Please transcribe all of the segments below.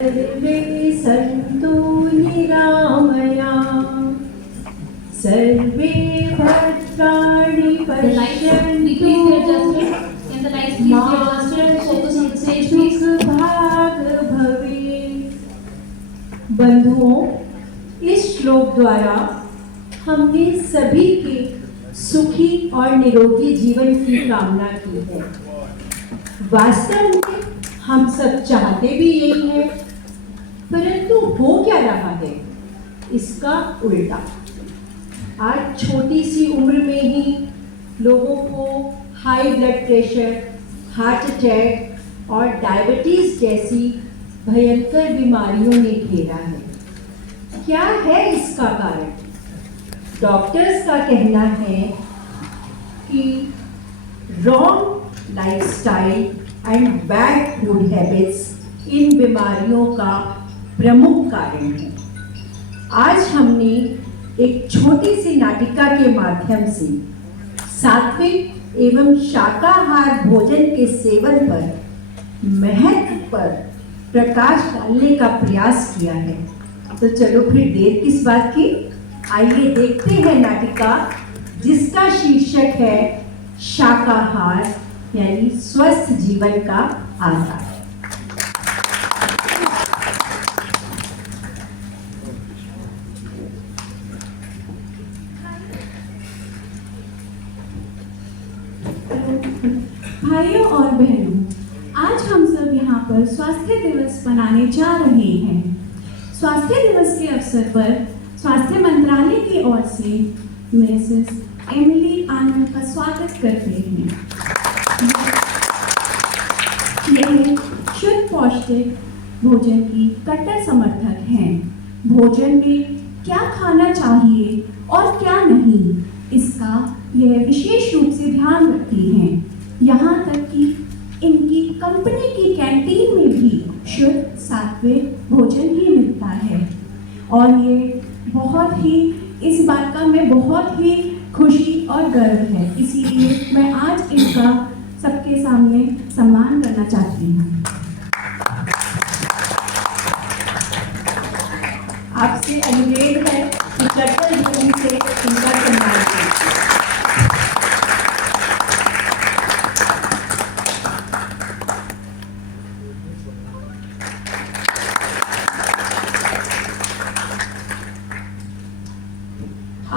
सर्वे सन्तु निरामया सर्वे भद्राणि पश्यन्तु मा कश्चित् दुःखभाग् भवेत्। बंधुओं, इस श्लोक द्वारा हमने सभी के सुखी और निरोगी जीवन की कामना की है। वास्तव में हम सब चाहते भी यही है, परंतु हो क्या रहा है इसका उल्टा। आज छोटी सी उम्र में ही लोगों को high blood pressure, heart attack और डायबिटीज जैसी भयंकर बीमारियों ने घेरा है। क्या है इसका कारण? डॉक्टर्स का कहना है कि wrong lifestyle and bad food habits in बीमारियों का प्रमुख कारण है। आज हमने एक छोटी सी नाटिका के माध्यम से सात्विक एवं शाकाहार भोजन के सेवन पर महत्व पर प्रकाश डालने का प्रयास किया है। तो चलो फिर देर किस बात की, आइए देखते हैं नाटिका जिसका शीर्षक है शाकाहार यानी स्वस्थ जीवन का आधार। भाइयों और बहनों, आज हम सब यहाँ पर स्वास्थ्य दिवस मनाने जा रहे हैं। स्वास्थ्य दिवस के अवसर पर स्वास्थ्य मंत्रालय की ओर से मिसेस एमिली आनंद का स्वागत करते हैं। यह शुद्ध पौष्टिक भोजन की कट्टर समर्थक हैं। भोजन में क्या खाना चाहिए और क्या नहीं, इसका यह विशेष रूप से ध्यान रखती हैं। यहाँ तक कि इनकी कंपनी की कैंटीन में भी शुद्ध सात्विक भोजन ही मिलता है और ये बहुत ही, इस बात का मैं बहुत ही खुशी और गर्व है। इसीलिए मैं आज इनका सबके सामने सम्मान करना चाहती हूँ। आपसे अनुरोध है कि कट्टर भूमि से इनका सम्मान करें।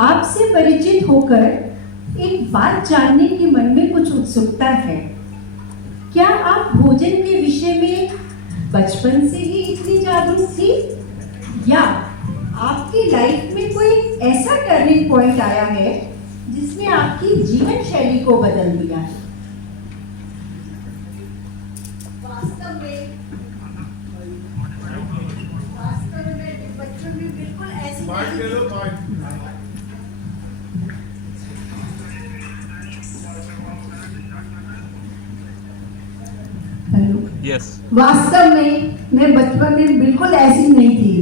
आपसे परिचित होकर एक बात जानने की मन में कुछ उत्सुकता है। क्या आप भोजन के विषय में बचपन से ही इतनी जागरूक थी, या आपकी लाइफ में कोई ऐसा टर्निंग पॉइंट आया है जिसने आपकी जीवन शैली को बदल दिया है? वास्तव में बच्चों में बिल्कुल ऐसी Yes. वास्तव में मैं बचपन में बिल्कुल ऐसी नहीं थी।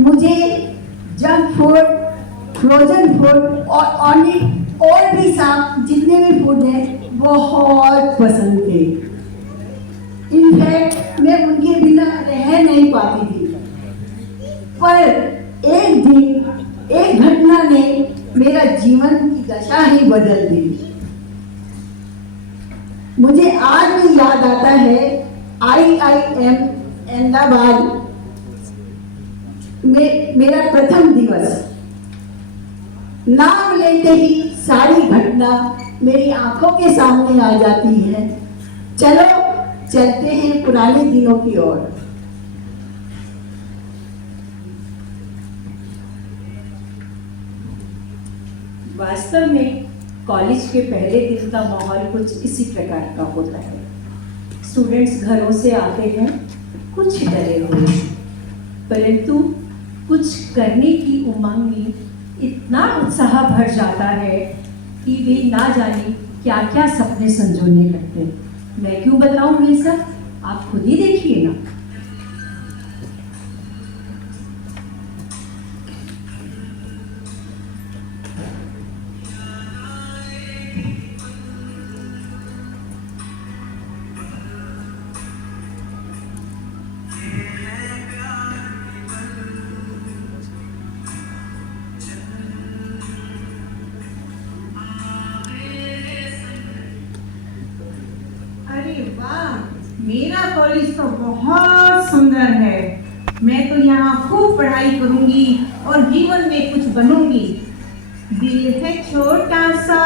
मुझे जंक फूड, फ्रोजन फूड और भी सब जितने भी फूड हैं बहुत पसंद थे। इनफैक्ट मैं उनके बिना रह नहीं पाती थी। पर एक दिन एक घटना ने मेरा जीवन की दशा ही बदल दी। मुझे आज भी याद आता है IIM अहमदाबाद में मेरा प्रथम दिवस। नाम लेते ही सारी घटना मेरी आंखों के सामने आ जाती है। चलो चलते हैं पुराने दिनों की ओर। वास्तव में कॉलेज के पहले दिन का माहौल कुछ इसी प्रकार का होता है। स्टूडेंट्स घरों से आते हैं कुछ डरे हुए, परंतु कुछ करने की उमंग में इतना उत्साह भर जाता है कि वे ना जाने क्या क्या सपने संजोने लगते हैं। मैं क्यों बताऊं ये सब, आप खुद ही देखिए ना। अरे वाह, मेरा कॉलेज तो बहुत सुंदर है। मैं तो यहाँ खूब पढ़ाई करूंगी और जीवन में कुछ बनूंगी। दिल है छोटा सा,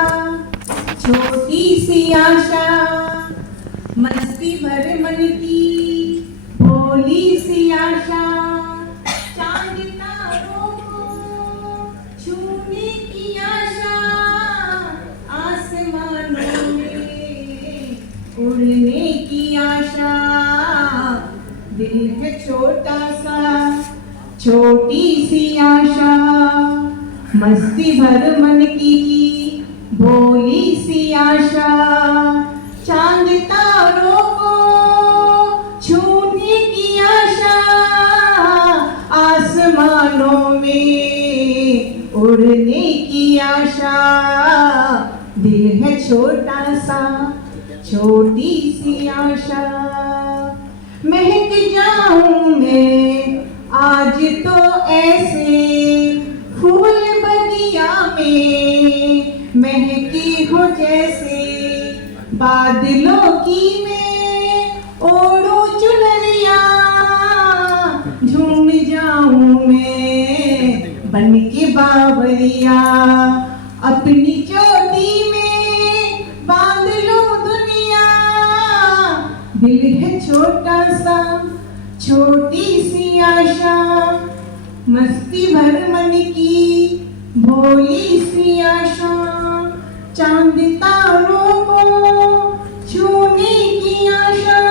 छोटी सी आशा, मस्ती भर मन की भोली सी आशा, चांद तारों को छूने की आशा, आसमानों में उड़ने की आशा। दिल है छोटा सा, छोटी सी आशा, मस्ती भर मन की भोली सी आशा, चांद तारों को छूने की आशा, आसमानों में उड़ने की आशा। दिल है छोटा सा, छोटी सी आशा, महक जाऊं मैं आज तो ऐसे फूल बगिया में, महकी हो जैसे बादलों की मैं ओढ़ो चुनरिया, झूम जाऊं मैं बन के बावरिया, अपनी चोटी में बांध लो दुनिया। दिल है छोटा सा, छोटी सी आशा, मस्ती भर मन की भोली सी आशा, चांद तारों को छूने की आशा,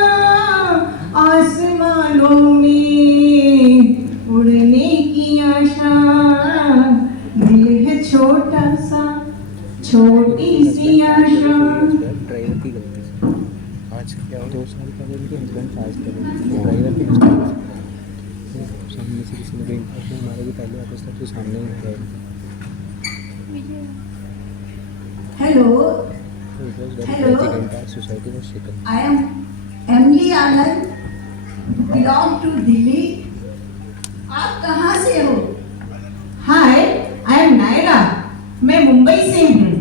आसमानों में उड़ने की आशा। दिल है छोटा सा, छोटी सी आशा। ड्राइवर की गलती से आज क्या 2 साल पहले उनके हस्बैंड पास करे ड्राइवर के हस्बैंड सामने से किसी ने कहीं हमारे भी पहले ऑफिस तक तो सामने ही ड्राइवर हेलो, सोसाइटी में शिकन I am Emily Anand, belong to Delhi. आप कहाँ से हो? हाय, आई एम नायरा, मैं मुंबई से हूँ।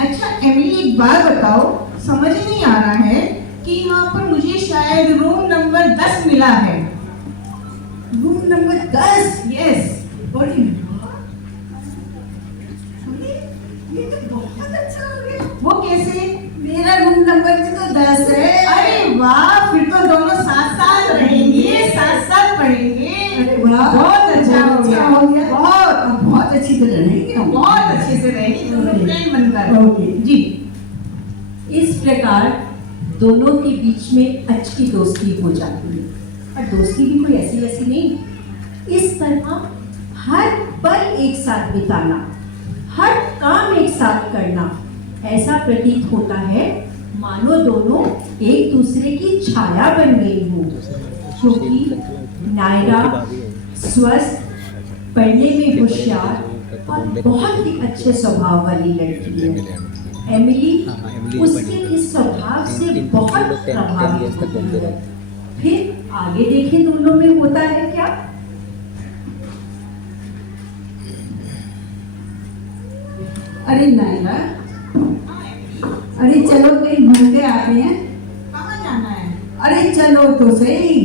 अच्छा एमिली, एक बात बताओ, समझ नहीं आ रहा है कि यहाँ पर मुझे शायद रूम नंबर 10 मिला है। Room number 10? यस। बड़ी ये तो बहुत अच्छा हो गया। वो कैसे? मेरा रूम नंबर भी तो 10 है। अरे वाह, फिर तो दोनों साथ साथ रहेंगे, साथ साथ पढ़ेंगे। अरे वाह, बहुत अच्छा हो गया। बहुत अच्छी तरह रहेंगे हम। बहुत अच्छे से रहेंगे दोनों फ्रेंड बनकर। ओके जी। इस प्रकार दोनों के बीच में अच्छी दोस्ती हो जाती है। और दोस्ती भी कोई ऐसी वैसी नहीं, इस तरह हर पल एक साथ बिताना, हर काम एक साथ करना, ऐसा प्रतीत होता है मानो दोनों एक दूसरे की छाया बन गई हो। क्योंकि नायरा स्वस्थ, पढ़ने में होशियार और बहुत ही अच्छे स्वभाव वाली लड़की है। एमिली उसके इस स्वभाव से बहुत प्रभावित होती है। फिर आगे देखें दोनों में होता है क्या। अरे नायरा, अरे चलो कहीं घूम के आते हैं। कहाँ जाना है? अरे चलो तो सही।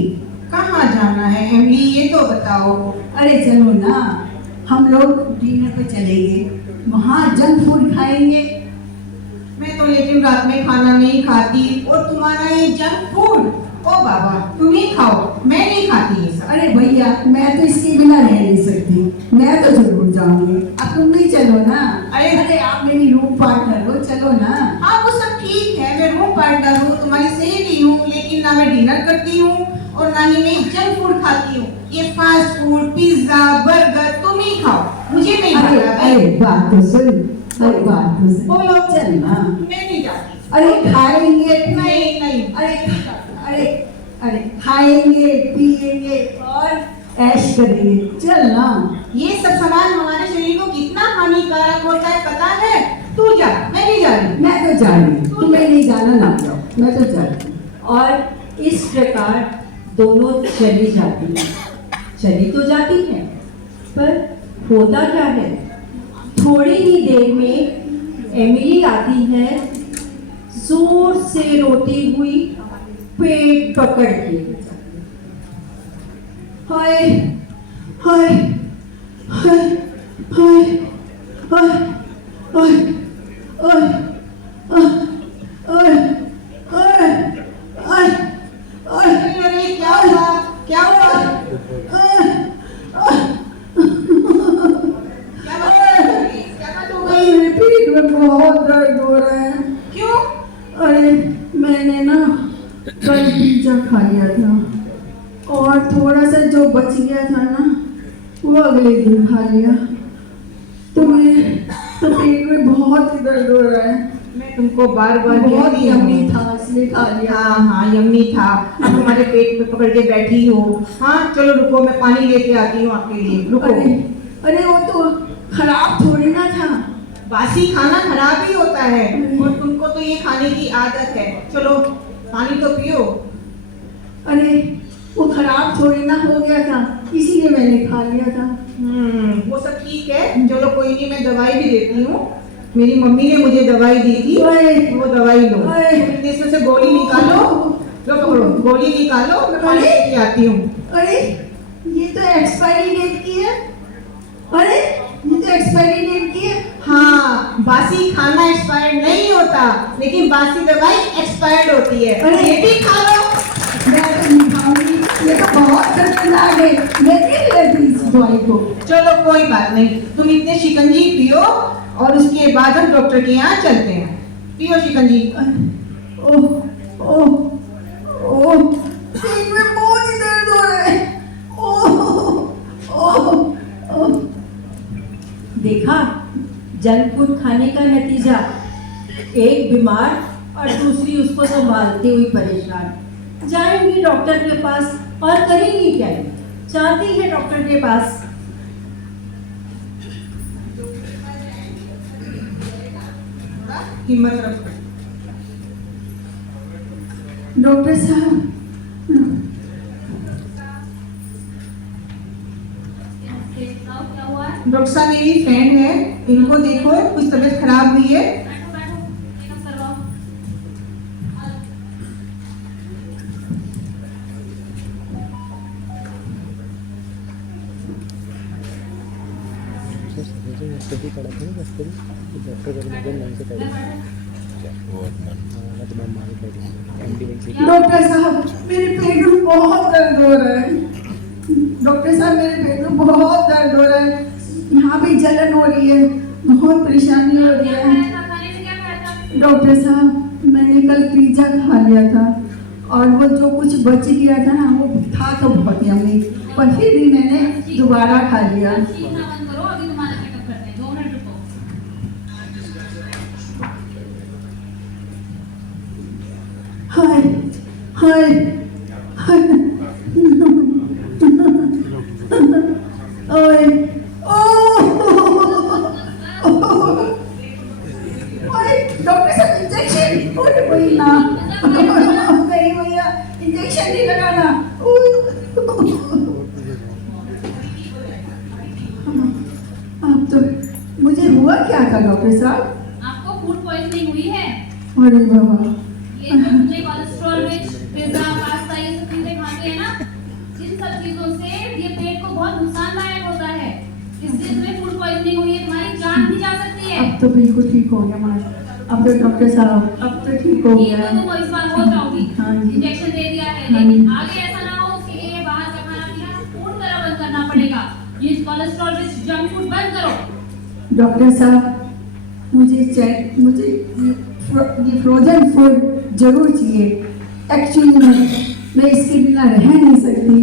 कहाँ जाना है एमिली, ये तो बताओ। अरे चलो ना, हम लोग डिनर पे चलेंगे, वहाँ जंक फूड खाएंगे। मैं तो लेकिन रात में खाना नहीं खाती, और तुम्हारा ये जंक फूड, ओ बाबा तुम ही खाओ, मैं नहीं खाती ये सब। अरे भैया, मैं तो इसके बिना रह नहीं सकती, मैं तो जरूर जाऊंगी। अब तुम भी चलो ना। अरे आप मेरी रूम पार्टनर हो, चलो ना। हाँ वो सब ठीक है, मैं रूम पार्टनर हूँ, तुम्हारी सहेली हूँ, लेकिन ना मैं डिनर करती हूँ और ना ही मैं जंक फूड खाती हूँ। ये फास्ट फूड, पिज्जा, बर्गर तुम ही खाओ, मुझे नहीं अरे खाना। अरे बात तो सुन, अरे बात तो सुन। बोलो। चल ना। मैं नहीं जाती। अरे खाएंगे नहीं नहीं। अरे अरे अरे खाएंगे पिएंगे और ऐश करेंगे, चल ना। ये सब सामान हमारे शरीर को कितना हानिकारक होता है पता है? तू जा, मैं नहीं जा रही। मैं तो जा रही हूँ, तुम्हें नहीं जाना ना जाओ, मैं तो जा रही हूँ। और इस प्रकार दोनों चली जाती हैं। चली तो जाती हैं, पर होता क्या है, थोड़ी ही देर में एमिली आती है जोर से रोती हुई पेट पकड़ के। हाय हाय हाय हाय हाय हाय हाय हाय हाय हाय हाय। अरे क्या हुआ, क्या हुआ? मेरे पेट में बहुत दर्द हो रहा है। क्यों? अरे मैंने ना कल पिज्जा खा लिया था और थोड़ा सा जो बच गया था ना वो अगले दिन खा लिया, तो मेरे तो पेट में बहुत ही दर्द हो रहा है। मैं तुमको बार बार बहुत कहती हूँ। यम्मी था इसलिए खा लिया। हाँ हाँ यम्मी था। अब तुम्हारे पेट में पकड़ के बैठी हो। हाँ चलो रुको, मैं पानी लेके आती हूँ आपके लिए, रुको। अरे अरे वो तो खराब थोड़ी ना था। बासी खाना खराब ही होता है और तुमको तो ये खाने की आदत है। चलो पानी तो पियो। अरे वो खराब थोड़ी ना हो गया था, इसीलिए मैंने खा लिया था। वो सब ठीक है, चलो कोई नहीं, मैं दवाई भी देती हूँ। मेरी मम्मी ने मुझे दवाई दी थी, वो दवाई लो। इसमें से गोली निकालो, लो पकड़ो, गोली निकालो, मैं पानी लेके आती हूँ। अरे ये तो एक्सपायरी डेट की है। अरे ये तो एक्सपायरी डेट की है। हाँ, बासी खाना एक्सपायर्ड नहीं होता, लेकिन बासी दवाई एक्सपायर्ड होती है। अरे ये भी खा लो। मैं तो नहीं खाऊंगी, ये तो बहुत खतरनाक है। मैं नहीं लेती इस दवाई को। चलो कोई बात नहीं, तुम इतने शिकंजी पियो और उसके बाद हम डॉक्टर के यहाँ चलते हैं। पियो शिकंजी। ओह ओह ओह, पेट में बहुत ही दर्द हो रहा है। ओह ओह ओह। देखा जंक फूड खाने का नतीजा, एक बीमार और दूसरी उसको संभालती हुई परेशान। जाएंगी डॉक्टर के पास और करेंगी क्या? जाती है डॉक्टर के पास। हिम्मत रखो। डॉक्टर साहब, डॉक्टर साहब मेरी फ्रेंड है, इनको देखो कुछ तबीयत खराब हुई है। कभी पड़ा था ना डॉक्टर को ढंग से पड़ी तो मम्मा भी पड़ी। डॉक्टर साहब मेरे पेट में बहुत दर्द हो रहा है। डॉक्टर साहब मेरे पेट में बहुत दर्द हो रहा है, यहाँ भी जलन हो रही है, बहुत परेशानी हो रही है। डॉक्टर साहब मैंने कल पिज्जा खा लिया था और वो जो कुछ बच गया था ना वो था तो बहुत यम्मी, पर फिर भी मैंने दोबारा खा लिया। हाय हाय हाय। ओए ओए डॉक्टर साहब इंजेक्शन। ओए वही ना, नहीं भैया इंजेक्शन नहीं लगाना। अब तो मुझे हुआ क्या था डॉक्टर साहब? आपको फूड पॉइजनिंग हुई है। अरे बाबा, ये जो मुझे कोलेस्ट्रॉल रिच पिज्जा पास्ता ये सब चीजें खाते हैं ना, इन सब चीजों से ये पेट को बहुत नुकसानदायक होता है। इससे तुम्हें फूड पॉइजनिंग हुई है, तुम्हारी जान भी जा सकती है। अब तो बिल्कुल ठीक हो गया माँ। अब तो डॉक्टर साहब अब तो ठीक हो ये गया। तो तुम इस बार हो जाओगी। हाँ जी। इंजेक्शन दे दिया है, हाँ लेकिन जी। आगे ऐसा ना हो उसके लिए बाहर का खाना पीना पूर्ण तरह बंद करना पड़ेगा। ये कोलेस्ट्रॉल रिच जंक फूड बंद करो। डॉक्टर साहब मुझे ये फ्रोजन फूड जरूर चाहिए। एक्चुअली मैं इसके बिना रह नहीं सकती।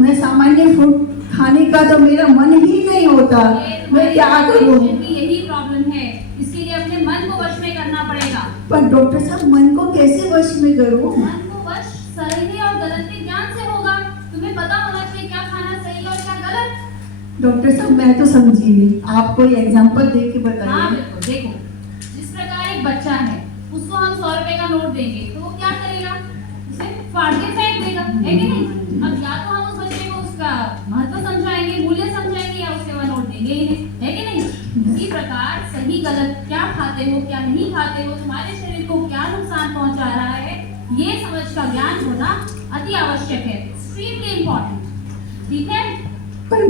मैं सामान्य फूड खाने का तो मेरा मन ही नहीं होता। मैं क्या करूं? यही प्रॉब्लम है, इसके लिए अपने मन को वश में करना पड़ेगा। पर डॉक्टर साहब मन को कैसे वश में करूं? मन को वश सही और गलत के ज्ञान से होगा। तुम्हें पता होना चाहिए क्या खाना सही और क्या गलत। डॉक्टर साहब मैं तो समझी नहीं, आप कोई एग्जांपल दे के हाँ बताइए। बिल्कुल, देखो जिस प्रकार एक बच्चा है उसको हम 100 रुपए का नोट देंगे तो वो क्या करेगा? उसे फाड़ के फेंक देगा, है कि नहीं? अब या तो हम उस बच्चे को उसका महत्व समझाएंगे, मूल्य समझाएंगे, या उसे वह नोट देंगे ही नहीं, है कि नहीं? इसी प्रकार सही गलत क्या खाते हो क्या नहीं खाते हो तुम्हारे शरीर को क्या नुकसान पहुंचा रहा है, ये समझ का ज्ञान होना अति आवश्यक है, एक्सट्रीमली इम्पोर्टेंट। ठीक है, पर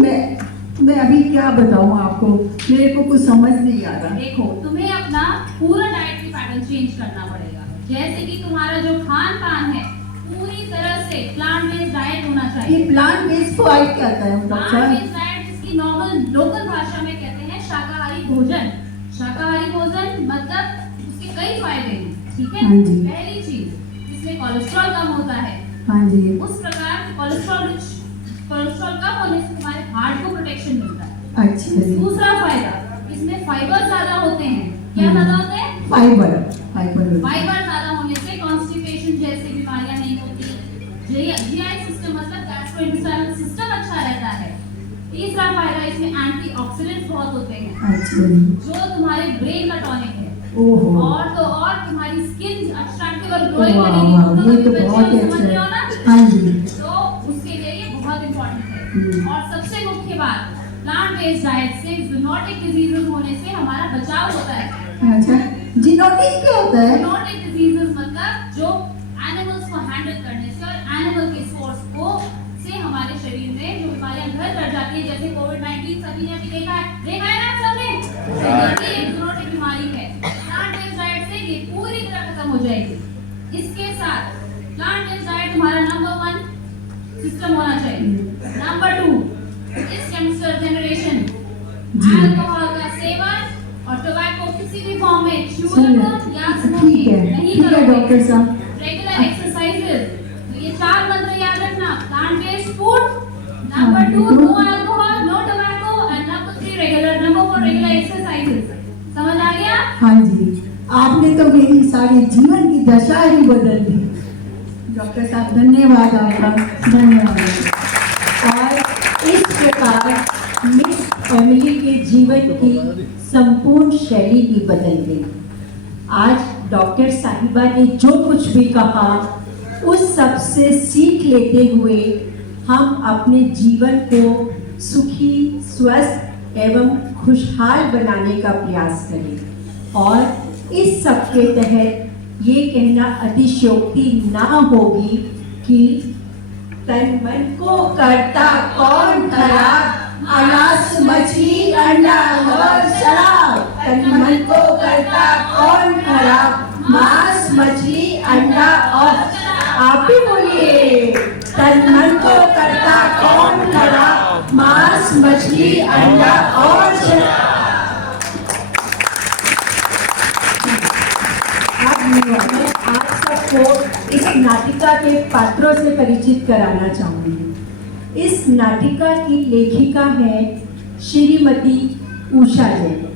मैं अभी क्या बताऊं आपको, मेरे को कुछ समझ नहीं आ रहा। देखो तुम्हें अपना पूरा डाइटरी पैटर्न चेंज करना पड़ेगा। जैसे कि तुम्हारा जो खान पान है पूरी तरह से प्लांट बेस्ड डाइट होना ये चाहिए। प्लांट बेस्ड डाइट क्या होता है प्लांट डॉक्टर? बेस्ड डाइट जिसकी नॉर्मल लोकल भाषा में कहते हैं शाकाहारी भोजन। शाकाहारी भोजन मतलब उसके कई फायदे हैं। ठीक है, हाँ जी। पहली चीज इसमें कोलेस्ट्रॉल कम होता है। हाँ जी। उस प्रकार कोलेस्ट्रॉल कम होने से तुम्हारे हार्ट को प्रोटेक्शन मिलता है। अच्छा जी। दूसरा फायदा, इसमें फाइबर ज्यादा होते हैं। क्या ज्यादा होते हैं? फाइबर। फाइबर ज्यादा होने से कॉन्स्टिपेशन जैसी बीमारियां नहीं होती। जीआई सिस्टम मतलब गैस्ट्रोइंटेस्टाइनल सिस्टम अच्छा रहता है। तीसरा फायदा, इसमें एंटीऑक्सीडेंट्स बहुत होते हैं अच्छा जी। जो तुम्हारे ब्रेन का टॉनिक है। ओहो। और तो और तुम्हारी स्किन अट्रैक्टिव और ग्लोइंग वाह बनेगी। वाह, तुम ये तो लोग बहुत ही बच्चे समझ रहे हो अच्छा ना? है। हाँ जी। तो उसके लिए ये बहुत इंपॉर्टेंट है। और सबसे मुख्य बात, प्लांट बेस्ड डाइट से ज़ूनोटिक डिजीजेस होने से हमारा बचाव होता है। अच्छा, जीनोटिक क्या होता है? ज़ूनोटिक डिजीजेस मतलब जो एनिमल्स को हैंडल करने से और एनिमल के सोर्स को से हमारे शरीर में जो बीमारियां घर कर जाती है, जैसे कोविड-19 सभी ने अभी देखा है ना सबने? ये एक ज़ूनोटिक बीमारी है। प्लांट बेस्ड डाइट से ये पूरी तरह खत्म हो जाएगी। इसके साथ प्लांट बेस्ड डाइट हमारा नंबर 1 सिस्टम होना चाहिए। नंबर 2, इस यंगस्टर जनरेशन अल्कोहल का सेवन और टोबैको किसी भी फॉर्म में च्युइंग या स्मोकिंग नहीं ठीक है करोगे। डॉक्टर साहब। रेगुलर एक्सरसाइजेस, तो ये 4 मंत्र याद रखना। Plant based food, number 2 no alcohol, no tobacco, and number 3 regular, number 4 regular exercises. समझ आ गया? हाँ जी, आपने तो मेरी सारी जीवन की दशा ही बदल दी। डॉक्टर साहब धन्यवाद आपका, धन्यवाद। और इस प्रकार मिस एमिली के जीवन की संपूर्ण शैली ही बदल गई। आज डॉक्टर साहिबा ने जो कुछ भी कहा उस सब से सीख लेते हुए हम अपने जीवन को सुखी, स्वस्थ एवं खुशहाल बनाने का प्रयास करें। और इस सब के तहत ये कहना अतिशयोक्ति ना होगी कि तन मन को करता कौन खराब, अनाज मछली अंडा और शराब। तन मन को करता कौन खराब, मांस मछली अंडा और आप भी बोलिए। तन मन को करता कौन खराब, मांस मछली अंडा और शराब। मैं आप सबको इस नाटिका के पात्रों से परिचित कराना चाहूंगी। इस नाटिका की लेखिका है श्रीमती उषा जैन।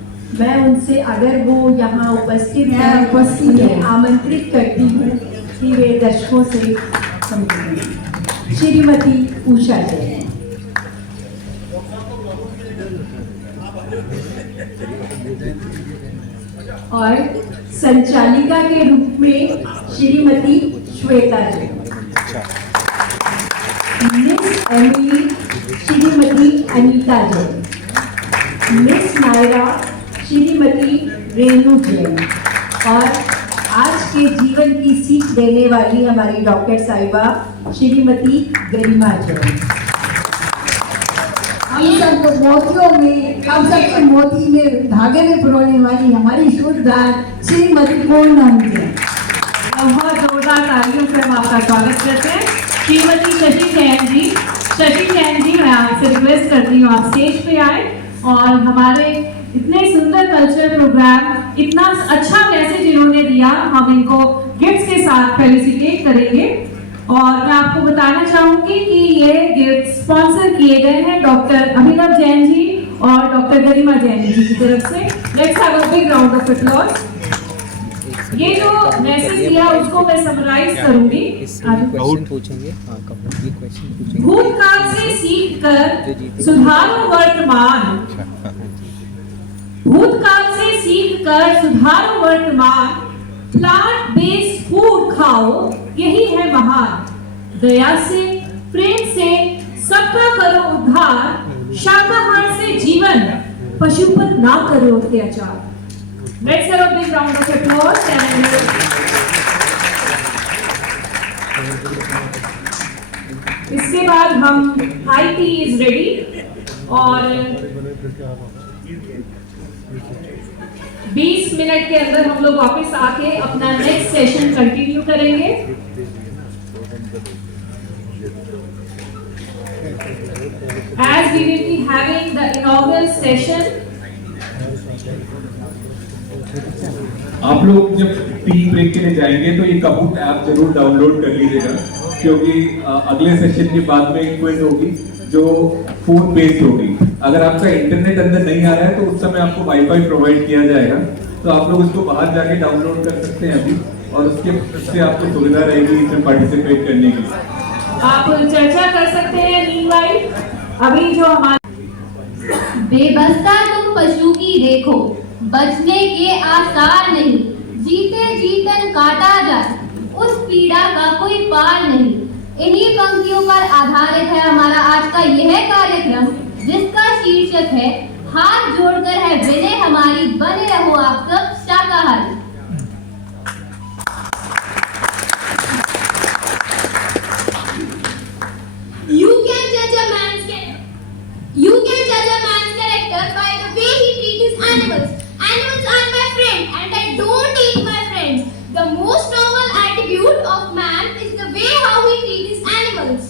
मैं उनसे अगर वो यहाँ उपस्थित है आमंत्रित करती हूँ कि वे दर्शकों से संबोधित। श्रीमती उषा जैन। और संचालिका के रूप में Shrimati Shweta Jain. Miss Emily Shrimati Anita Jain. Miss Naira Shrimati Renu Jain. और आज के जीवन की सीख देने वाली हमारी डॉक्टर साहिबा श्रीमती गरिमा जैन। हम सबको मोतियों में, हम सबके मोती में धागे में पिरोने वाली हमारी शुद्धदार श्रीमती पूनम जैन। बहुत जोरदार तालियों से हम आपका स्वागत करते हैं। श्रीमती शशि जैन जी। शशि जैन जी, मैं आपसे रिक्वेस्ट करती हूँ आप स्टेज पे आए और हमारे इतने सुंदर कल्चर प्रोग्राम, इतना अच्छा मैसेज इन्होंने दिया, हम इनको गिफ्ट्स के साथ फेलिसिटेट करेंगे। और मैं आपको बताना चाहूंगी कि ये गिफ्ट स्पॉन्सर किए गए हैं डॉक्टर अभिनव जैन जी और डॉक्टर गरिमा जैन जी की तरफ से। Let's have a big round of applause. ये जो मैसेज दिया उसको मैं समराइज करूंगी। क्वेश्चन पूछेंगे। हाँ, ये क्वेश्चन पूछेंगे। भूतकाल से सीख कर सुधारो वर्तमान। भूतकाल से सीख कर सुधारो वर्तमान। प्लांट बेस्ड फूड खाओ, यही है महान। दया से, प्रेम से सबका करो उद्धार। शाकाहार से जीवन, पशु पर ना करो अत्याचार। Let's have a big round of applause and इसके बाद हम हाई टी इज रेडी और 20 मिनट के अंदर हम लोग वापस आके अपना नेक्स्ट सेशन कंटिन्यू करेंगे। As we will be having the inaugural session, आप लोग जब टी ब्रेक के लिए जाएंगे तो ये काहूट ऐप जरूर डाउनलोड कर लीजिएगा, क्योंकि अगले सेशन के बाद में एक क्विज होगी जो फोन बेस्ड होगी। अगर आपका इंटरनेट अंदर नहीं आ रहा है तो उस समय आपको वाईफाई प्रोवाइड किया जाएगा, तो आप लोग उसको बाहर जाके डाउनलोड कर सकते हैं अभी, और उससे आपको सुविधा रहेगी इसमें पार्टिसिपेट करने की। आप चर्चा कर सकते हैं। मीनवाइल अभी जो हमारे बेबस्ता तुम पशु की देखो, बचने के आसार नहीं, जीते जीतन काटा जाए, उस पीड़ा का कोई पार नहीं। इन्हीं पंक्तियों पर आधारित है हमारा आज का यह कार्यक्रम, जिसका शीर्षक है हाथ जोड़कर है विनय हमारी, बने रहो आप सब शाकाहारी। You can judge a man's character by the way he treats his animals. Animals are my friend and I don't eat my friends. The most noble attribute of man is the way how he treats his animals.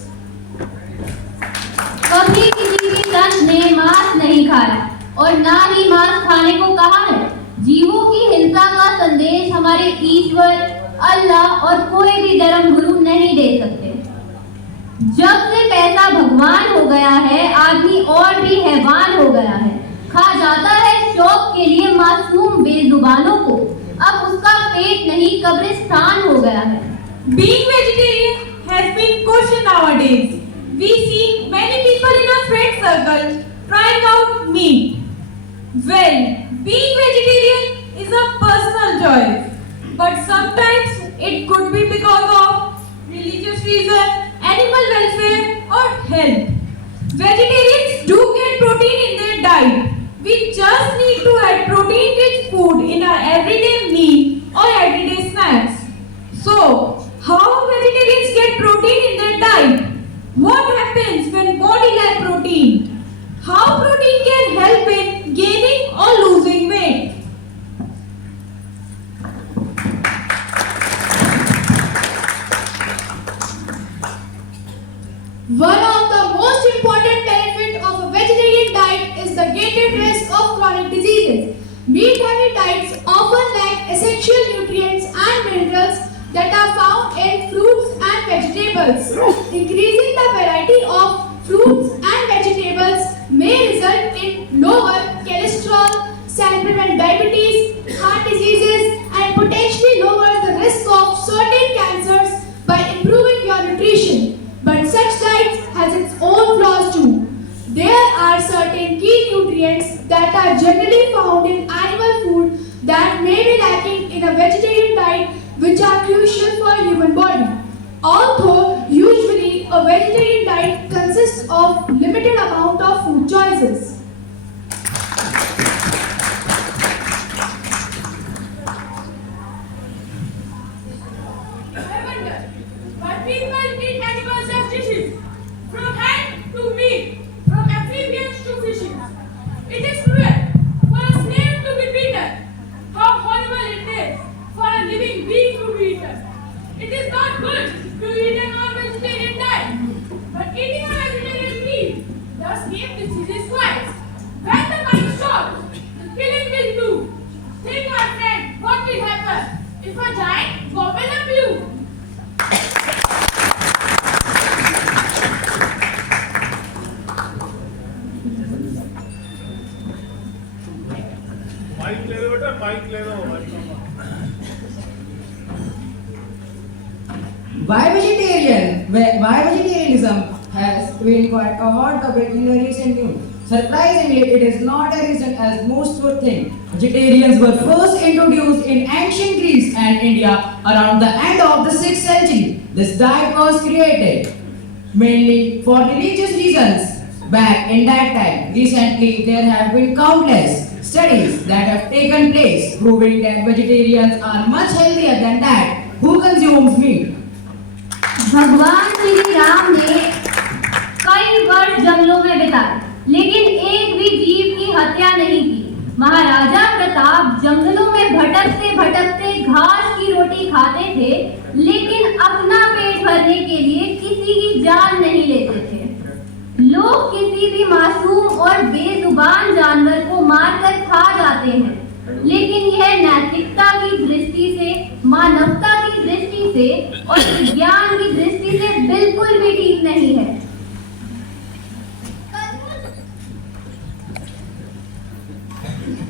कभी किसी भी संत ने मांस नहीं खाया और ना ही मांस खाने को कहा है। जीवों की हिंसा का संदेश हमारे ईश्वर, अल्लाह और कोई भी धर्म गुरु नहीं दे सकते। जब से पैसा भगवान हो गया है, आदमी और भी हैवान हो गया है। खा जाता है शौक के लिए मासूम बेजुबानों को, अब उसका पेट नहीं कब्रिस्तान हो गया है। Being vegetarian has been questioned nowadays. We see many people in our friend circle trying out meat. Well, being vegetarian is a personal choice, but sometimes it could be because of religious reason, animal welfare or health. Vegetarians do get protein in their diet. We just need to add protein-rich food in our everyday meal or everyday snacks. So, how vegetarians get protein in their diet? What happens when body lack protein? How protein can help in gaining or losing weight? One of the most important benefits of a vegetarian diet is the gated risk of chronic diseases. Meat-heavy diets often lack essential nutrients and minerals that are found in fruits and vegetables. Increasing the variety of fruits and vegetables may result in lower cholesterol, prevent diabetes, heart diseases, and potentially lower the risk of certain cancers by improving your nutrition. But such diets has its own flaws too. There are certain key nutrients that are generally found in animal food that may be lacking in a vegetarian diet, which are crucial for human body. Although usually a vegetarian diet consists of limited amount of food choices. I wonder why people eat animals as dishes, from hand to meat, from amphibians to fishes. It is cruel for a snail to be beaten. How horrible it is for a living being to be eaten. It is not good to eat a non-vegetarian diet, but eating a vegetarian meal does give diseases twice. When the mind stops, the killing will do. Think, my friend, what will happen if a giant gobble up you? Mic ले लो बेटा, mic ले लो। Why vegetarianism has been quite a hot topic in the recent news. Surprisingly, it is not as recent as most would think. Vegetarians were first introduced in ancient Greece and India around the end of the 6th century. This diet was created mainly for religious reasons back in that time. Recently, there have been countless studies that have taken place proving that vegetarians are much healthier than that who consumes meat. भगवान श्री राम ने कई वर्ष जंगलों में बिताए, लेकिन एक भी जीव की हत्या नहीं की। महाराजा प्रताप जंगलों में भटकते भटकते घास की रोटी खाते थे, लेकिन अपना पेट भरने के लिए किसी की जान नहीं लेते थे। लोग किसी भी मासूम और बेजुबान जानवर को मारकर खा जाते हैं, लेकिन यह नैतिकता की दृष्टि से, मानवता की दृष्टि से और विज्ञान की दृष्टि से बिल्कुल भी ठीक नहीं है।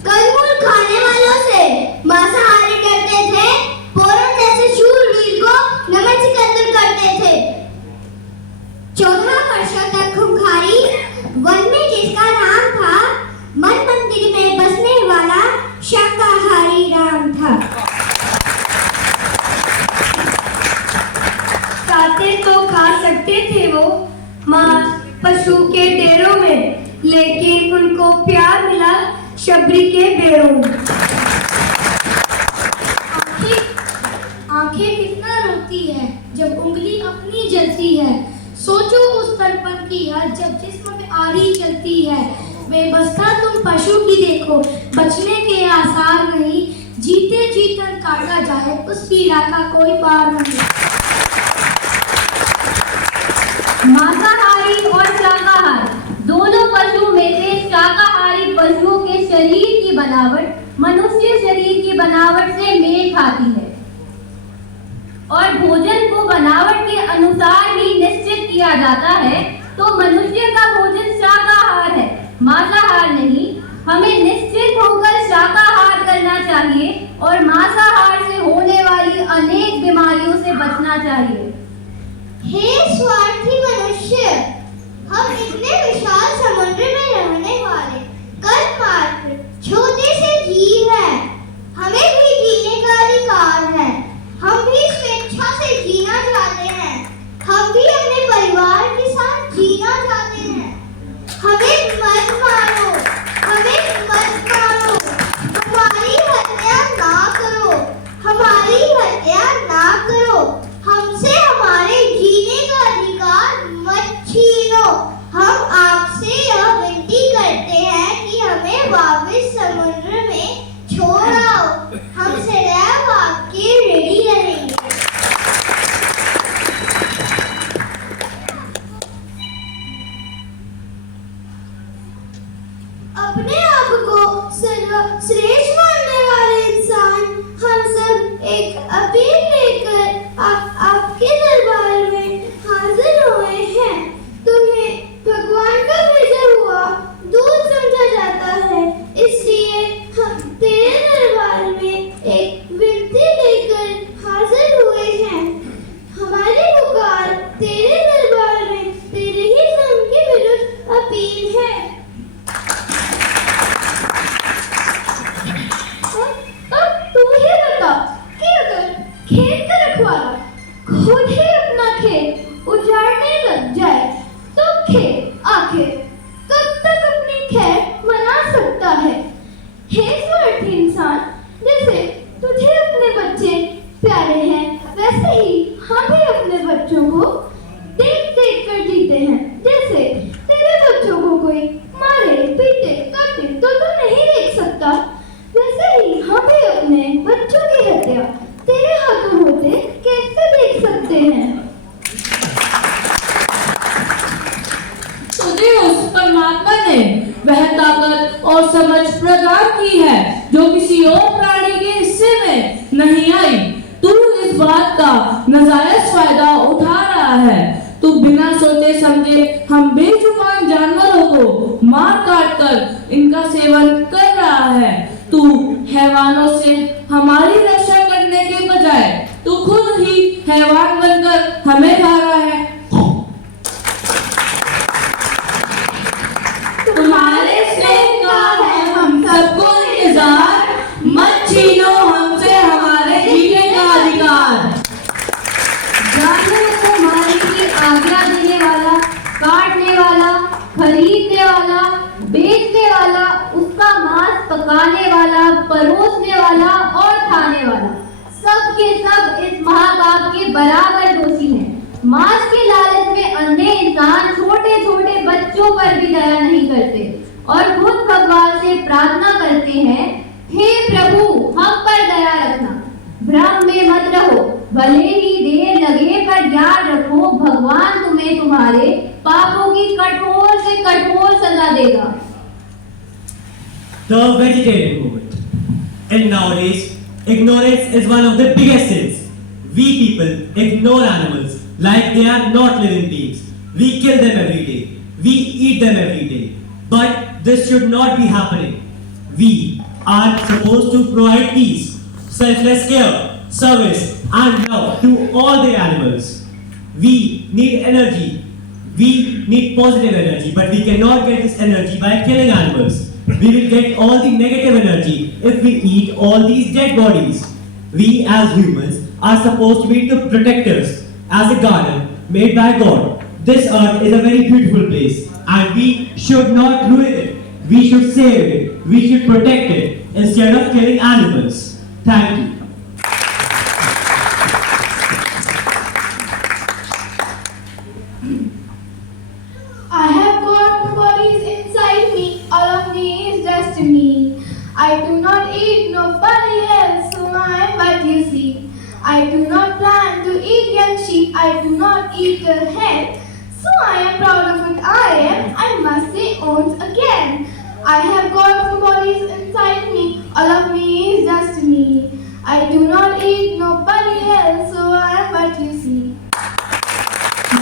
कंदमूल खाने वालों से मांसाहारी डरते थे, पौरों जैसे शूरवीर को नमन सिकंदर करते थे। 14 वर्षों तक खूंखारी वन में जिसका नाम था, मन मंदिर में बसने वाला शाकाहारी राम था। खाते तो खा सकते थे वो मांस पशु के डेरों में, लेकिन उनको प्यार मिला शबरी के बेरों में। आंखें कितना रोती है जब उंगली अपनी जलती है। सोचो उस तड़पन की याद जब जिस्म में आरी चलती है। बेबस्ता तुम पशु की देखो, बचने के आसार नहीं, जीते जीते काटा जाए उस पीड़ा का कोई पार नहीं। मांसाहारी और शाकाहारी दोनों पशु में से शाकाहारी पशुओं के शरीर की बनावट मनुष्य शरीर की बनावट से मेल खाती है और भोजन को बनावट के अनुसार ही निश्चित किया जाता है, तो मनुष्य का भोजन शाकाहार है, मांसाहार नहीं। हमें निश्चित होकर शाकाहार करना चाहिए और मांसाहार से होने वाली अनेक बीमारियों से बचना चाहिए। हे स्वार्थी मनुष्य, हम इतने विशाल समुद्र में रहने वाले कर्ममात्र छोटे से जीव हैं। हमें भी जीने का अधिकार है। हम भी स्वेच्छा से जीना चाहते हैं। हम भी अपने परिवार के साथ जीना चाहते हैं। हमें मत मारो, हमें मत मारो, हमारी हत्या ना करो, हमारी हत्या ना करो। हमसे हमारे जीने का अधिकार मत छीनो। हम आपसे यह विनती करते हैं कि हमें वापस समुद्र में छोड़ आओ। हम सदैव आपके रेडी रहेंगे। अपने आप को श्रेष्ठ मानने वाले इंसान, हम सब एक अपील लेकर आपके दरबार में हाजिर हुए हैं। तुम्हें भगवान का भेजा हुआ दूत समझा जाता है, इसलिए हम तेरे दरबार में एक विनती लेकर हाजिर हुए हैं। हमारी पुकार तेरे दरबार में तेरे ही धर्म के विरुद्ध अपील है। अब तू ही बता कि अगर खेत का रखवाला खुद ही अपना खेत उजाड़ने लग जाए तो खेत आखिर कब तक अपनी खैर मना सकता है? हे स्वार्थी इंसान, जैसे तुझे अपने बच्चे प्यारे हैं, वैसे ही हम भी अपने बच्चों को देख देख कर जीते हैं। जैसे तेरे बच्चों को कोई मारे पीटे काटे तो तू नहीं देख सकता, वैसे ही हम भी अपने बच्चों की हत्या तेरे हाथों होते कैसे देख सकते हैं? तुझे उस परमात्मा ने वह ताकत और समझ प्रदान की है जो किसी और प्राणी के हिस्से में नहीं आई। तू इस बात का नाजायज फायदा उठा रहा है। तू बिना सोचे समझे हम बेजुबान जानवरों को मार काट कर इनका सेवन कर रहा है। तू हैवानों से हमारी रक्षा करने के बजाय तू खुद ही हैवान बनकर हमें खा रहा है। तुम्हारे स्नेह का है हम सबको इंतजार, मत छीनो हमसे हमारे जीने का अधिकार। जानवरों को मारने की आज्ञा देने वाला, काटने वाला, खरीदने वाला, बेचने वाला, उसका मांस पकाने वाला, परोसने वाला और खाने वाला, सब के सब इस महापाप के बराबर दोषी हैं। मांस के लालच में अंधे इंसान छोटे छोटे बच्चों पर भी दया नहीं करते और खुद भगवान से प्रार्थना करते हैं, हे प्रभु हम पर दया रखना। भ्रम में मत रहो, भले ही देर लगे पर याद रखो भगवान तुम्हें तुम्हारे पापों की कठोर से कठोर सजा देगा। The vegetarian movement. And nowadays, ignorance is one of the biggest sins. We people ignore animals like they are not living beings. We kill them every day. We eat them every day. But this should not be happening. We are supposed to provide peace, selfless care, service and love to all the animals. We need energy. We need positive energy, but we cannot get this energy by killing animals. We will get all the negative energy if we eat all these dead bodies. We as humans are supposed to be the protectors as a garden made by God. This earth is a very beautiful place and we should not ruin it. We should save it. We should protect it instead of killing animals. Thank you. I have got two bodies inside me, all of me is just me. I do not eat nobody else, so I am what you see. I do not plan to eat young sheep, I do not eat a hen. So I am proud of what I am, I must say once again. I have got two bodies inside me, all of me is just me. I do not eat nobody else, so I am what you see.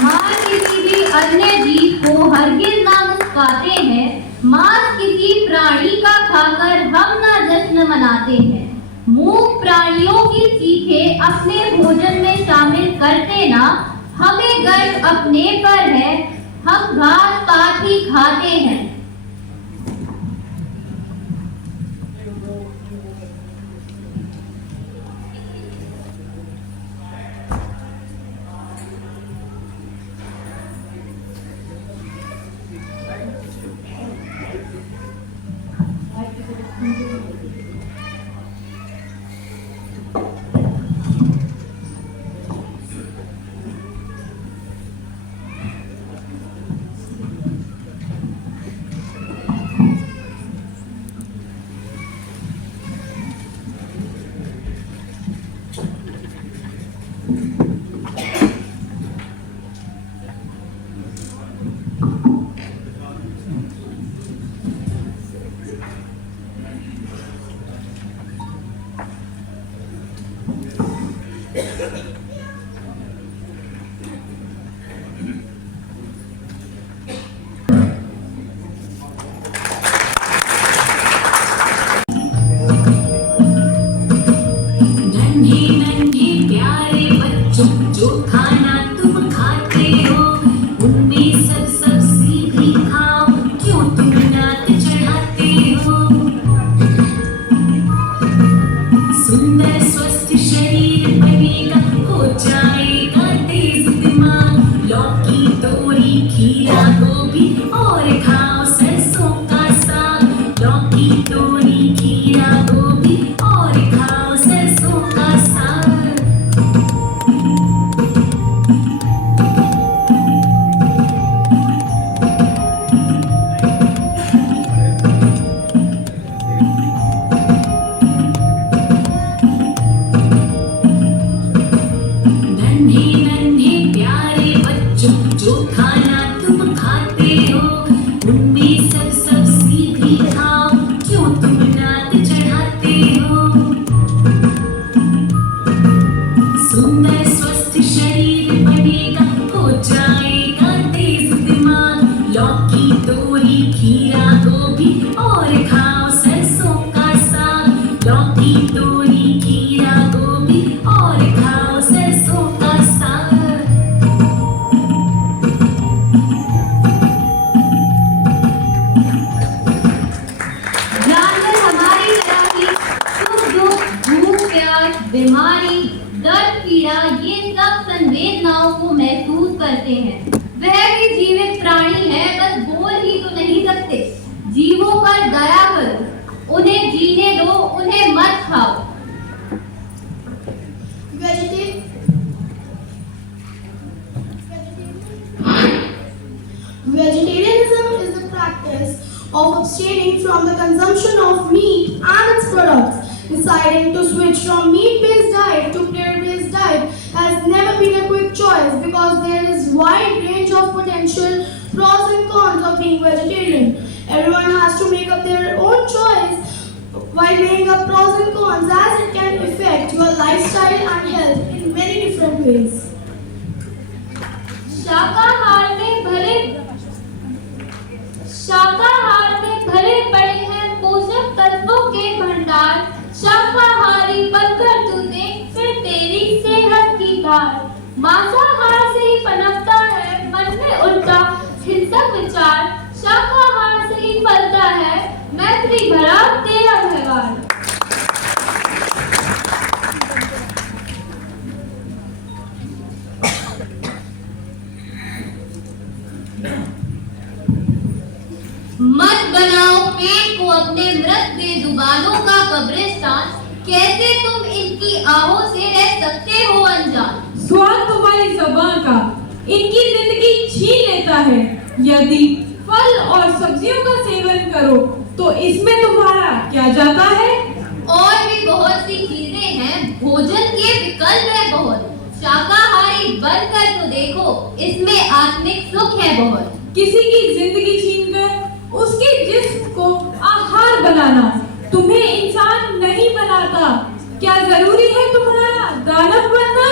माँ किसी भी अन्य जीव को हरगिज ना मुस्काते हैं, मांस किसी प्राणी का खाकर हम ना जश्न मनाते हैं। मूक प्राणियों की चीखें अपने भोजन में शामिल करते ना, हमें गर्व अपने पर है, हम घास पात ही खाते हैं। बीमारी, दर्द, पीड़ा ये सब संवेदनाओं को महसूस करते हैं। वह भी जीवित प्राणी है, बस बोल ही तो नहीं सकते। जीवों पर दया करो, उन्हें जीने दो, उन्हें मत खाओ। of abstaining from the consumption of meat and its products. Deciding to switch from meat-based diet to plant-based diet has never been a quick choice because there is wide range of potential pros and cons of being vegetarian. Everyone has to make up their own choice while weighing up pros and cons as it can affect your lifestyle and health in many different ways. शाकाहार में भरे पड़े हैं पोषक तत्वों के भंडार। शाकाहारी बनकर तू देख फिर तेरी सेहत की धार। मांसाहार से ही पनपता है मन में उल्टा हिंसक विचार। शाकाहार से ही फलता है मैत्री भरा तेरा व्यवहार। मत बनाओ पेट को अपने मृत बेजुबानों का कब्रिस्तान। कैसे तुम इनकी आहों से रह सकते हो अनजान। स्वाद तुम्हारी ज़बान का इनकी जिंदगी छीन लेता है। यदि फल और सब्जियों का सेवन करो तो इसमें तुम्हारा क्या जाता है। और भी बहुत सी चीजें हैं भोजन के विकल्प है बहुत। शाकाहारी बनकर तो देखो इसमें आत्मिक सुख है बहुत। किसी की जिंदगी छीनकर उसके जिस्म को आहार बनाना तुम्हें इंसान नहीं बनाता। क्या जरूरी है तुम्हारा दानव बनना।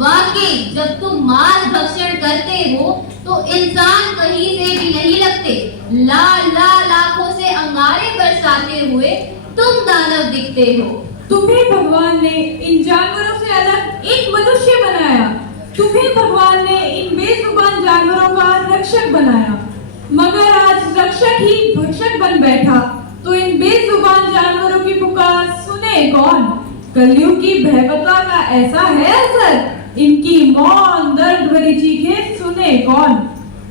वाकई जब तुम मांस भक्षण करते हो तो इंसान कहीं से भी नहीं लगते। लाखों से अंगारे बरसाते हुए तुम दानव दिखते हो। तुम्हें भगवान ने इन जानवरों से अलग एक मनुष्य बनाया। तुम्हें भगवान ने इन बेजुबान जानवरों का रक्षक बनाया। मगर आज रक्षक ही भक्षक बन बैठा तो इन बेजुबान जानवरों की पुकार सुने कौन। कलयुग की भयवता का ऐसा है असर इनकी मौन दर्द भरी चीखें सुने कौन।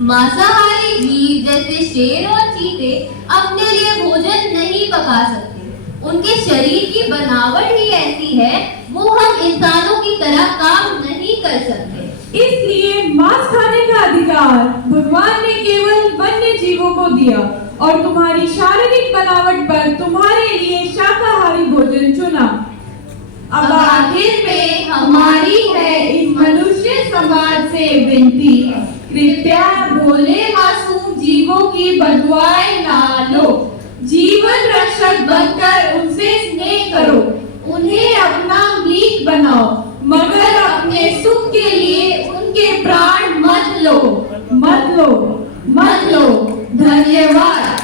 मांसाहारी जीव जैसे शेर और चीते अपने लिए भोजन नहीं पका सकते। उनके शरीर की बनावट ही ऐसी है वो हम इंसानों की तरह काम नहीं कर सकते। इसलिए मांस खाने का अधिकार भगवान ने केवल वन्य जीवों को दिया और तुम्हारी शारीरिक बनावट पर तुम्हारे लिए शाकाहारी भोजन चुना। अब आखिर में हमारी है इस मनुष्य समाज से विनती। कृपया भोले मासूम जीवों की बदुआएं ना लो। जीवन रक्षक बनकर उनसे स्नेह करो। उन्हें अपना मीत बनाओ मगर अपने सुख के लिए उनके प्राण मत लो। मत लो मत लो। धन्यवाद।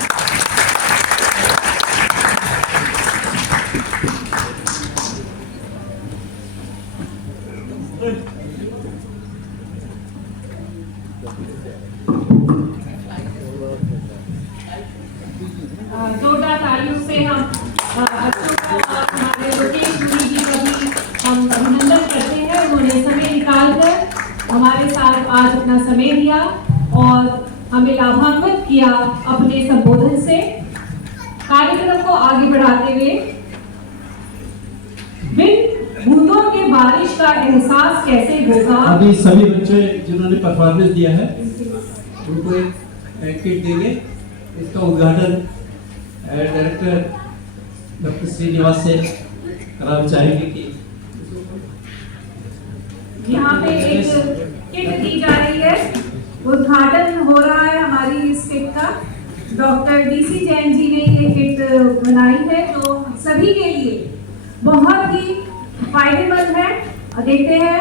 जोरदार तालियों से हम बच्चों का और हमारे रुकेश मुनि जी का भी हम अभिनंदन करते हैं। उन्होंने समय निकालकर हमारे साथ आज अपना समय दिया और हमें लाभान्वित किया अपने संबोधन से। कार्यक्रम को आगे बढ़ाते हुए बिन बूंदों के बारिश का एहसास कैसे होगा। अभी सभी बच्चे जिन्होंने परफॉर्मेंस दिया है उनको एक किट देंगे। इसका उद्घाटन डायरेक्टर डॉक्टर श्रीनिवास से कराना चाहेंगे कि यहाँ पे एक किट दी जा रही है। उद्घाटन हो रहा है हमारी इस किट का। डॉक्टर डीसी जैन जी ने ये किट बनाई है तो सभी के लिए बहुत ही फायदेमंद है। देखते हैं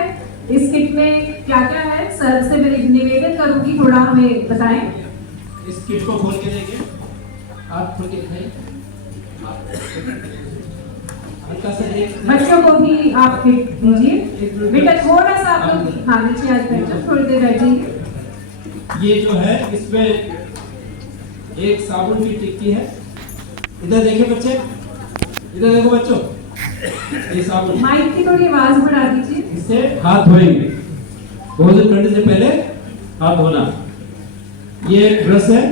इस किट में क्या क्या है। सर से मैं निवेदन करूंगी थोड़ा हमें बताएं। इस किट को खोल के देंगे। आप खोल के दिखाइए। बच्चों को भी आप किट दीजिए। बेटा थोड़ा सा आप लोग हाँ नीचे आज बैठो थोड़ी देर बैठिए। ये जो है इसमें एक साबुन की टिक्की है। इधर देखिए बच्चे, इधर देखो बच्चों, ये साबुन। माइक की थोड़ी आवाज बढ़ा दीजिए। इससे हाथ धोएंगे। भोजन करने से पहले हाथ धोना। ये एक ब्रश है।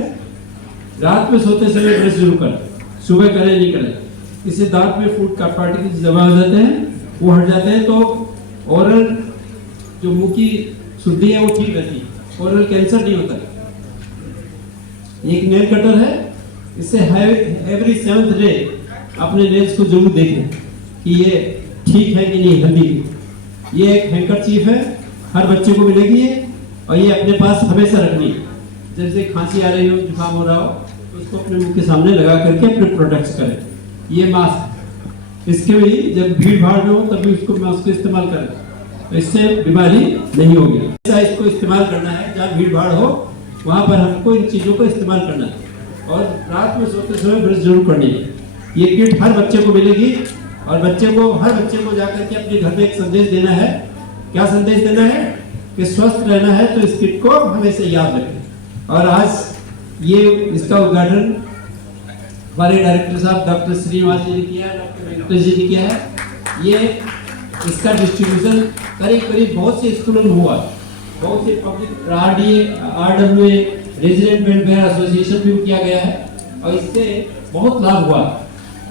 रात में सोते समय ब्रश जरूर करें। सुबह करें नहीं करें। इससे दांत में फूड का पार्टिकल्स जमा हो जाते हैं, वो हट जाते हैं तो ओरल जो मुंह की शुद्धि है वो ठीक रहती है। ओरल कैंसर नहीं होता है। एक नेल कटर है। इससे एवरी 7th डे अपने नेल्स को जरूर देखें कि ये ठीक है कि नहीं, हेल्दी। ये एक हैंकरचीफ है, हर बच्चे को मिलेगी ये, और ये अपने पास हमेशा रखनी है। जैसे खांसी आ रही हो, जुकाम हो रहा हो, तो उसको अपने मुंह के सामने लगा करके अपने प्रोटेक्ट करें। ये मास्क, इसके भी जब भीड़ भाड़ में हो तभी उसको मास्क का इस्तेमाल करें, तो इससे बीमारी नहीं होगी। ऐसा इसको इस्तेमाल करना है, जहाँ भीड़ भाड़ हो वहाँ पर हमको इन चीज़ों को इस्तेमाल करना है। और रात में सोते समय ब्रश जरूर करनी है। ये किट हर बच्चे को मिलेगी, और हर बच्चे को जाकर के अपने घर में एक संदेश देना है। क्या संदेश देना है? कि स्वस्थ रहना है तो इस किट को हमेशा याद रखें। और आज ये इसका उद्घाटन हमारे डायरेक्टर साहब डॉक्टर श्रीनिवास जी ने किया है, डॉक्टर वेंकटेश जी ने किया है। ये इसका डिस्ट्रीब्यूशन करीब बहुत से स्कूलों में हुआ, बहुत से public RWA resident welfare association भी किया गया है, और इससे बहुत लाभ हुआ।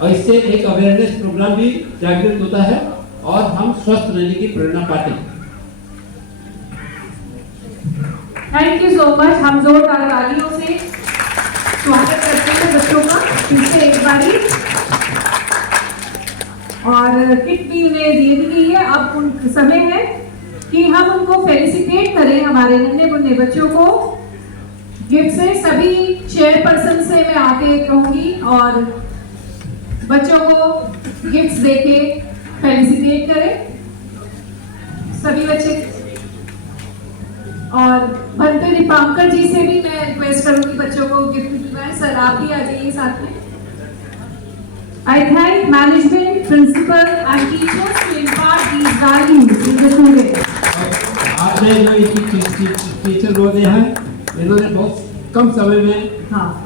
और इससे एक अवेयरनेस प्रोग्राम भी जागृत होता है और हम स्वस्थ रहने की प्रेरणा पाते हैं। Thank you so much. हम जोरदार तालियों से स्वागत करते हैं बच्चों का फिर से एक बारी। और किट भी उन्हें दे दी गई है। अब उन समय है कि हम उनको फेलिसिटेट करें, हमारे नन्हे मुन्ने बच्चों को गिफ्ट से। सभी चेयरपर्सन से मैं आके कहूंगी और बच्चों को गिफ्ट्स देके फेलिसिटेट करें सभी बच्चे। और भंते दीपांकर जी से भी मैं रिक्वेस्ट करूंगी बच्चों को गिफ्ट दिलवाएं। सर आप भी आ जाइए साथ में। I thank management, principal and teachers to impart these values to the students. आपने जो टीचर लोग हैं, इन्होंने बहुत कम समय में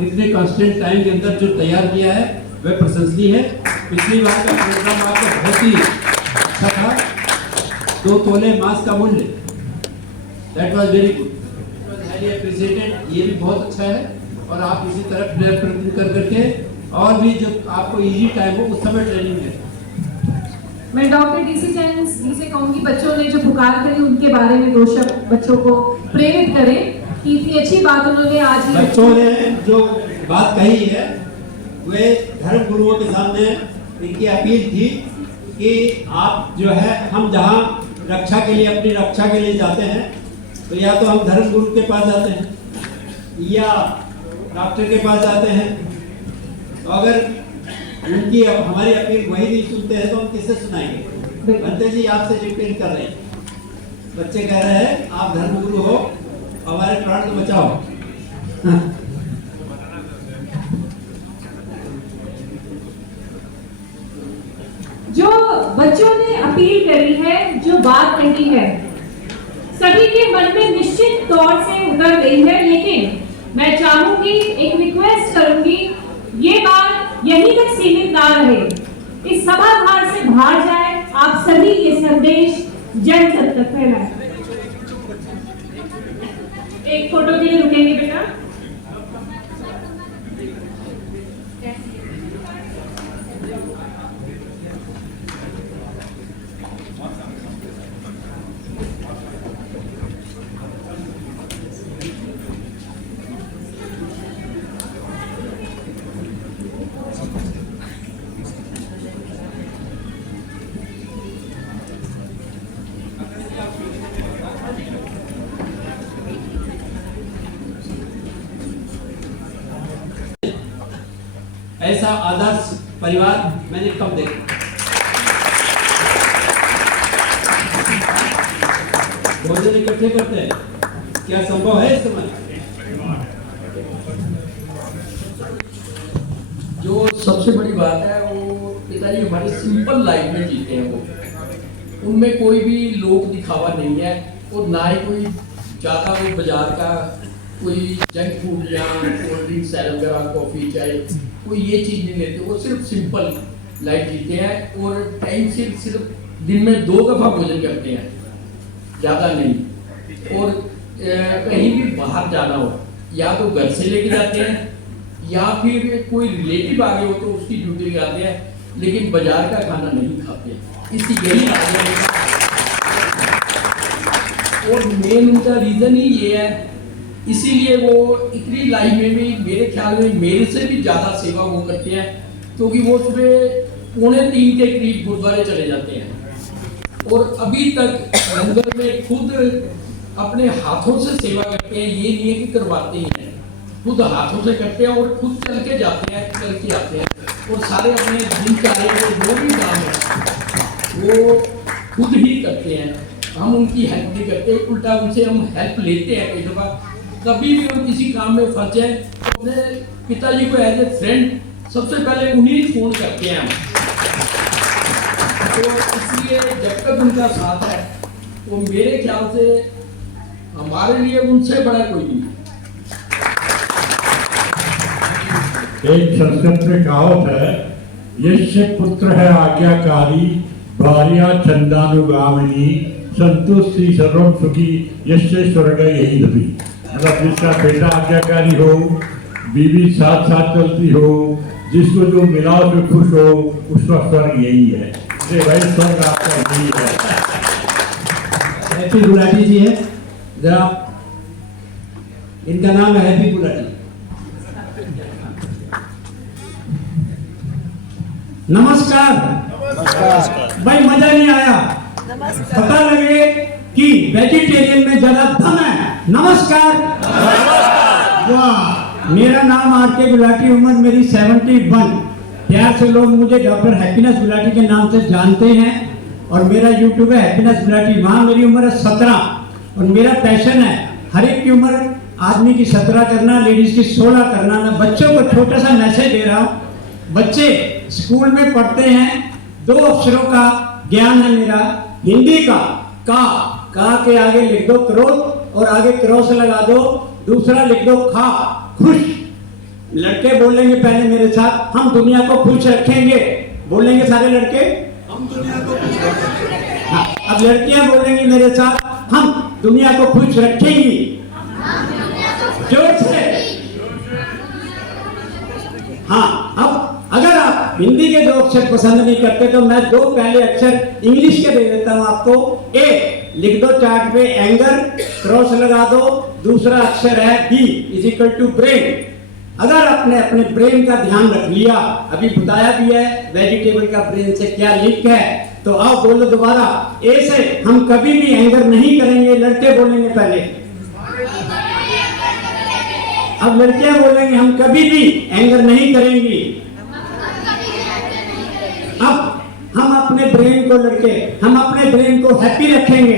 इतने कांस्टेंट टाइम के अंदर जो तैयार किया है वह प्रशंसनीय है। पिछली बार का प्रोग्राम आपका बहुत ही अच्छा था। 2 तोले मास्क का मूल्य, that was very good, highly appreciated. ये भी बहुत अच्छा है, और आप इसी तरह प्रयत्न कर करके और भी जब आपको इजी टाइम हो उस समय ट्रेनिंग है। मैं डॉक्टर DC जैन जी से कहूंगी बच्चों ने जो पुकार करी उनके बारे में 2 शब्द बच्चों को प्रेरित करें कि इतनी अच्छी बात उन्होंने आज बच्चों ने जो बात कही है वे धर्म गुरुओं के सामने इनकी अपील थी कि आप जो है, हम जहाँ रक्षा के लिए, अपनी रक्षा के लिए जाते हैं, तो या तो हम धर्म गुरु के पास जाते हैं या डॉक्टर के पास जाते हैं। तो अगर उनकी हमारी अपील वही नहीं सुनते हैं तो हम किससे सुनाएंगे? बंते जी आपसे रिक्वेस्ट कर रहे हैं, बच्चे कह रहे हैं आप धर्म गुरु हो, हमारे प्राण को बचाओ। जो बच्चों ने अपील करी है, जो बात कही है, सभी के मन में निश्चित तौर से उतर गई है। लेकिन मैं चाहूंगी, एक रिक्वेस्ट करूंगी, ये बात यहीं तक सीमित ना रहे, इस सभागार से बाहर जाए, आप सभी ये संदेश जन जन तक फैलाएं। एक फोटो के लिए रुकेंगे बेटा। ऐसा आदर्श परिवार मैंने कम देखा। भोजन इकट्ठे करते हैं, क्या संभव है इस समय? जो सबसे बड़ी बात है वो पिताजी हमारे सिंपल लाइफ में जीते हैं। वो उनमें कोई भी लोक दिखावा नहीं है, और ना ही कोई ज़्यादा वो बाजार का कोई जंक फूड या कोल्ड ड्रिंक्स वगैरह, कॉफ़ी, चाय, कोई ये चीज़ नहीं लेते। वो सिर्फ सिंपल लाइफ जीते हैं, और टाइम सिर्फ दिन में 2 दफ़ा भोजन करते हैं, ज़्यादा नहीं। और कहीं भी बाहर जाना हो, या तो घर से लेके जाते हैं, या फिर कोई रिलेटिव आ गए हो तो उसकी ड्यूटी लगाते हैं, लेकिन बाजार का खाना नहीं खाते। इसकी यही वजह है, और मेन उनका रीज़न ही ये है इसीलिए वो इतनी लाइफ में भी मेरे ख्याल में मेरे से भी ज़्यादा सेवा वो करते हैं, क्योंकि वो सुबह 2:45 के करीब गुरुद्वारे चले जाते हैं और अभी तक लंगर में खुद अपने हाथों से सेवा करते हैं। ये नहीं है कि करवाते ही हैं, खुद हाथों से करते हैं और खुद चल के जाते हैं, चल के आते हैं और सारे अपने दिनचर्या में जो भी काम है वो खुद ही करते हैं। हम उनकी हेल्प नहीं करते, उल्टा उनसे हम हेल्प लेते हैं। कई दफ़ा कभी भी हम किसी काम में फंसे तो अपने पिताजी को एज ए फ्रेंड सबसे पहले उन्हीं फ़ोन करते हैं हम। तो इसलिए जब तक उनका साथ है तो मेरे ख्याल से हमारे लिए उनसे बड़ा कोई नहीं। एक संस्कृत में कहावत है, यस्य पुत्र है आज्ञाकारी भार्या छंदानुगामिनी संतुष्टि सर्वम सुखी यस्य स्वर्ग यही दबी। मतलब जिसका बेटा आज्ञाकारी हो, बीवी साथ साथ चलती हो, जिसको जो मिला उसमें खुश हो, उसका स्वर्ग यही है। भाई स्वर्ग आपका यही है। हैप्पी गुलाटी जी है जरा, इनका नाम है हैप्पी गुलाटी। नमस्कार। भाई मजा नहीं आया, पता लगे कि वेजिटेरियन में ज्यादा दम है। नमस्कार। वाह, मेरा नाम आर.के. गुलाटी, उम्र मेरी 71। प्यार से लोग मुझे डॉक्टर हैप्पीनेस गुलाटी के नाम से जानते हैं और मेरा यूट्यूब है हैप्पीनेस गुलाटी। वहाँ मेरी उम्र है 17 और मेरा पैशन है हर एक की उम्र आदमी की 17 करना, लेडीज की 16 करना। मैं बच्चों को छोटा सा मैसेज दे रहा हूँ। बच्चे स्कूल में पढ़ते हैं, 2 अक्षरों का ज्ञान है मेरा। हिंदी का का के आगे लिख दो क्रोध और आगे क्रॉस लगा दो, दूसरा लिख दो खा, खुश। लड़के बोलेंगे पहले मेरे साथ, हम दुनिया को खुश रखेंगे। बोलेंगे सारे लड़के, हम दुनिया को खुश रखेंगे। हाँ, अब लड़कियां बोलेंगी मेरे साथ, हम दुनिया को खुश रखेंगी। जोर से। हाँ, अब अगर आप हिंदी के 2 अक्षर पसंद नहीं करते तो मैं 2 पहले अक्षर इंग्लिश के दे देता हूं आपको। ए लिख दो चार्ट पे, एंगर, क्रॉस लगा दो, दूसरा अक्षर है B is equal to brain. अगर आपने अपने ब्रेन का ध्यान रख लिया, अभी बताया भी है वेजिटेबल का ब्रेन से क्या लिंक है, तो आओ बोलो दोबारा। ए से हम कभी भी एंगर नहीं करेंगे। लड़के बोलेंगे पहले, अब लड़कियां बोलेंगे हम कभी भी एंगर नहीं करेंगी। अब हम अपने ब्रेन को लड़के, हम अपने ब्रेन को हैप्पी रखेंगे।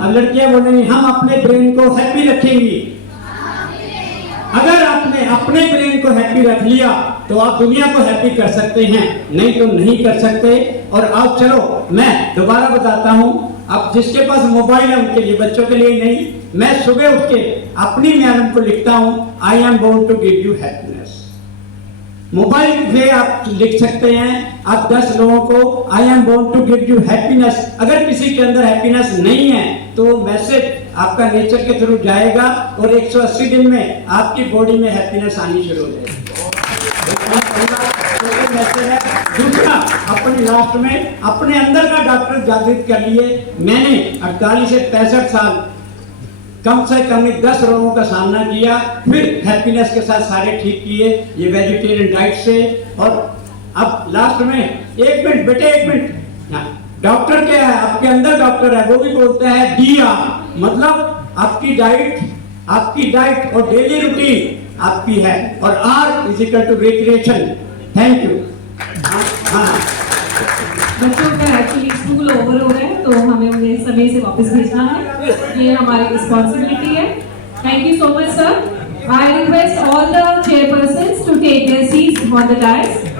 अब लड़कियां बोलेंगी हम अपने ब्रेन को हैप्पी रखेंगी। अगर आपने अपने ब्रेन को हैप्पी रख लिया तो आप दुनिया को हैप्पी कर सकते हैं, नहीं तो नहीं कर सकते। और अब चलो मैं दोबारा बताता हूं। अब जिसके पास मोबाइल है उनके लिए, बच्चों के लिए नहीं। मैं सुबह उठ के अपनी मैडम को लिखता हूं, I am born to give you happiness. Mobile पे आप लिख सकते हैं, आप 10 लोगों को I am born to give you happiness. अगर किसी के अंदर हैप्पीनेस नहीं है तो मैसेज आपका नेचर के थ्रू जाएगा और 180 दिन में आपकी बॉडी में हैप्पीनेस आनी शुरू हो जाएगी। दूसरा, अपने लास्ट में अपने अंदर का डॉक्टर जागृत कर लिए। मैंने 48 से 65 साल कम से कम 10 रोगों का सामना किया, फिर हैप्पीनेस के साथ सारे ठीक किए ये वेजिटेरियन डाइट से। और अब लास्ट में 1 मिनट बेटे, 1 मिनट। डॉक्टर क्या है, आपके अंदर डॉक्टर है, वो भी बोलता है DR, मतलब आपकी डाइट और डेली रूटीन आपकी है। और R is equal to recreation. Thank you. बच्चों का एक्चुअली स्कूल ओवर हो रहा है तो हमें उन्हें समय से वापस भेजना है, ये हमारी रिस्पॉन्सिबिलिटी है। Thank you so much sir. I request all the chairpersons to take their seats on the DISE.